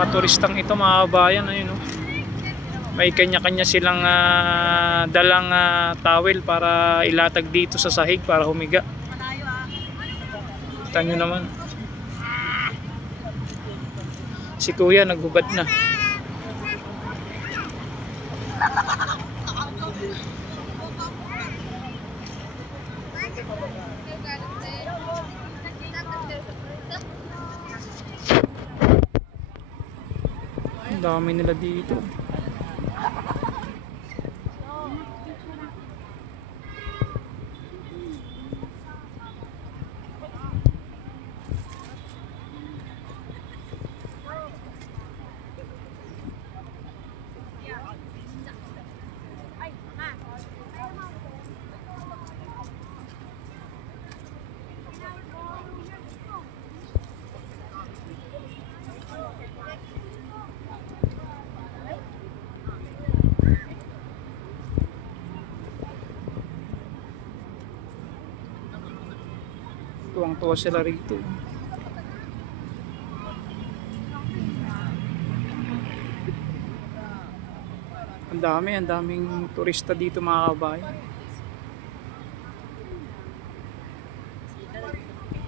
mga turistang ito mga kabayan, ayun, oh. May kanya-kanya silang dalang towel para ilatag dito sa sahig para humiga. Kita nyo naman. Si kuya naghubad na. Ang dami nila dito. Tuwang-tuwa sila rito. Ang daming turista dito mga kabayan.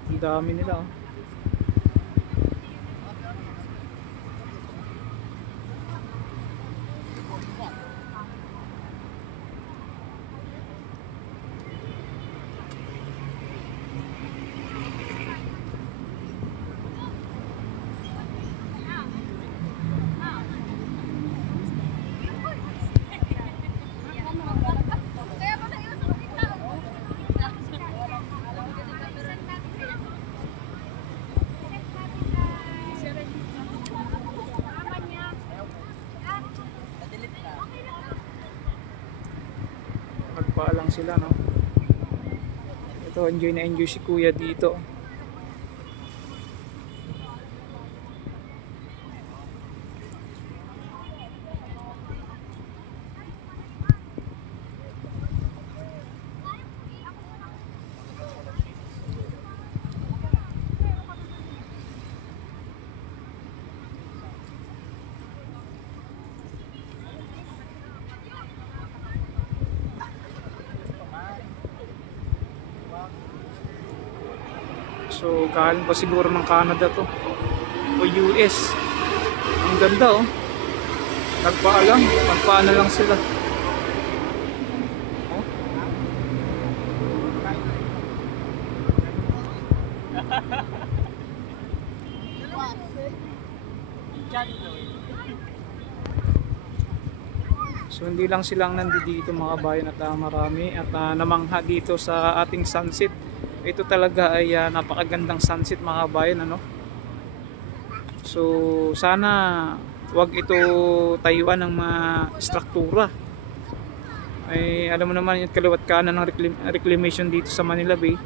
Ang dami nila, oh. Nagpaalang sila, no? Ito, enjoy na enjoy si kuya dito. So galing pa siguro ng Canada to o US. Ang ganda, oh. Magpaano lang sila, oh. So hindi lang silang nandito mga bayan at marami at namangha dito sa ating sunset. Ito talaga ay napakagandang sunset mga kabayan, ano. So sana wag ito tayuan ng mga struktura. Ay alam mo naman yung kaliwat kanan ng reclamation dito sa Manila Bay.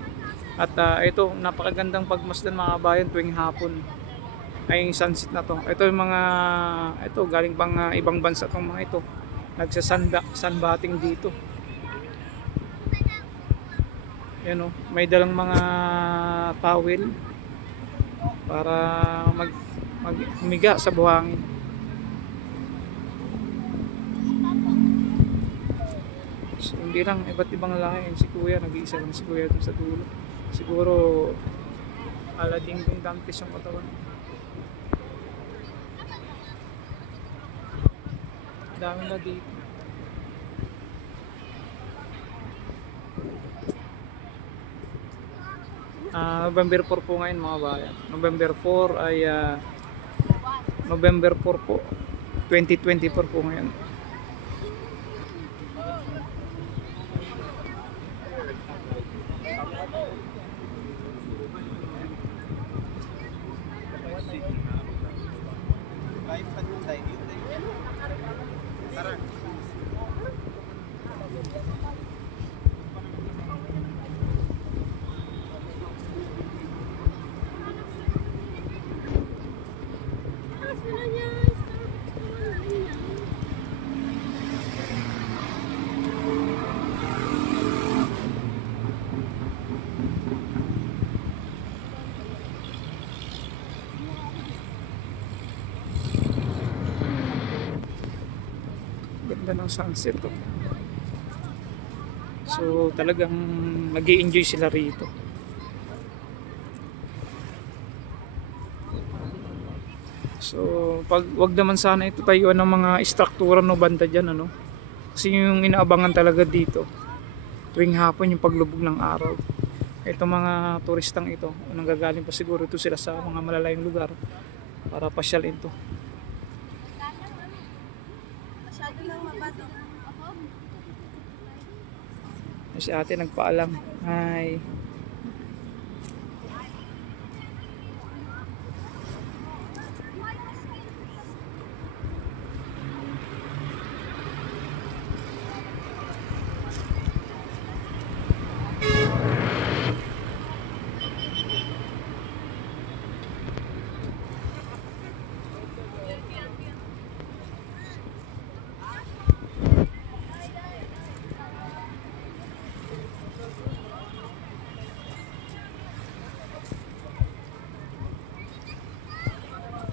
At ito napakagandang pagmasdan mga kabayan tuwing hapon ay yung sunset na to. Ito yung mga galing pang ibang bansa tong mga ito. Sunbathing dito. Yan, oh, may dalang mga towel para humiga sa buhangin. So, hindi lang iba't ibang lahi. Si kuya, nag-iisa lang si kuya dun sa dulo. Siguro alading ding dantes yung katawan. Dami na dito. November 4 po ngayon mga bayan. November 4 ay November 4 po 2024 po ngayon. Ganda ng sunset oh. So talagang nag-i-enjoy sila rito. So wag naman sana ito tayuan ng mga istruktura no banda diyan ano. Kasi yung inaabangan talaga dito tuwing hapon yung paglubog ng araw. Itong mga turistang ito, nanggagaling pa siguro ito sila sa mga malalayong lugar para pasyalin to. Masyado lang mabato. Si ate nagpaalam. Hi.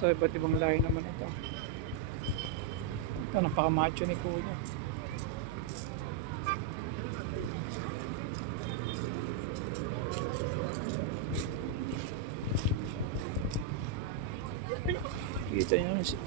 Ito, iba't ibang lahi naman ito. Ito, napaka-macho ni kuya. Kita nyo naman siya.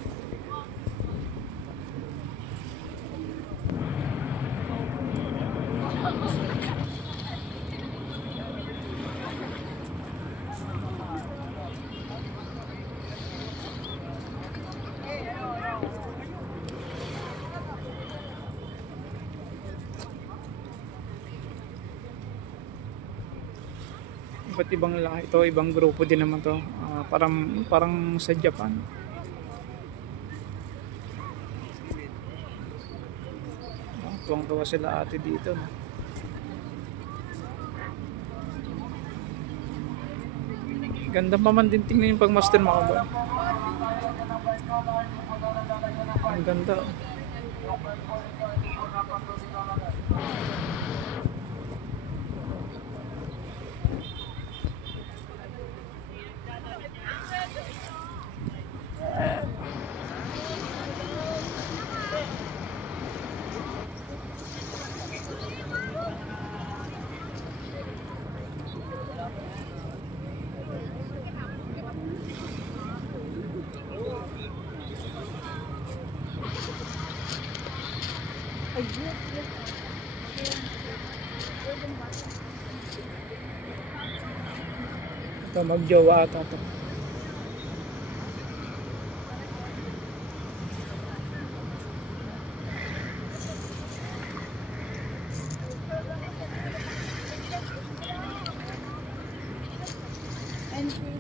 Iba't ibang lahi ito, ibang grupo din naman to. Parang sa Japan. Tuwang-tuwa sila ate dito. No? Ganda pa man din tingnan yung pagmaster mga ba. Ang ganda. Ito, magjowa ata to. And free